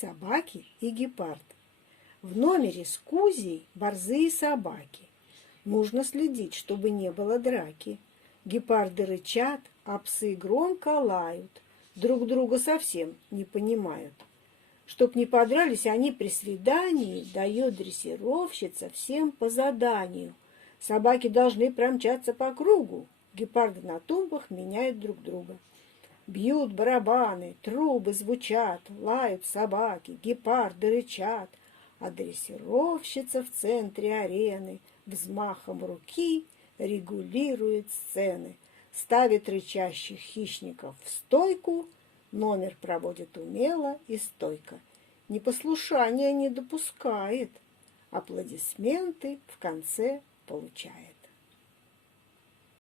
собаки и гепард. В номере с Кузей борзые собаки. Нужно следить, чтобы не было драки. Гепарды рычат, а псы громко лают. Друг друга совсем не понимают. Чтоб не подрались они при свидании, дает дрессировщица всем по заданию. Собаки должны промчаться по кругу. Гепарды на тумбах меняют друг друга. Бьют барабаны, трубы звучат, лают собаки, гепарды рычат, а дрессировщица в центре арены взмахом руки регулирует сцены, ставит рычащих хищников в стойку, номер проводит умело и стойко. Непослушания не допускает, аплодисменты в конце получает.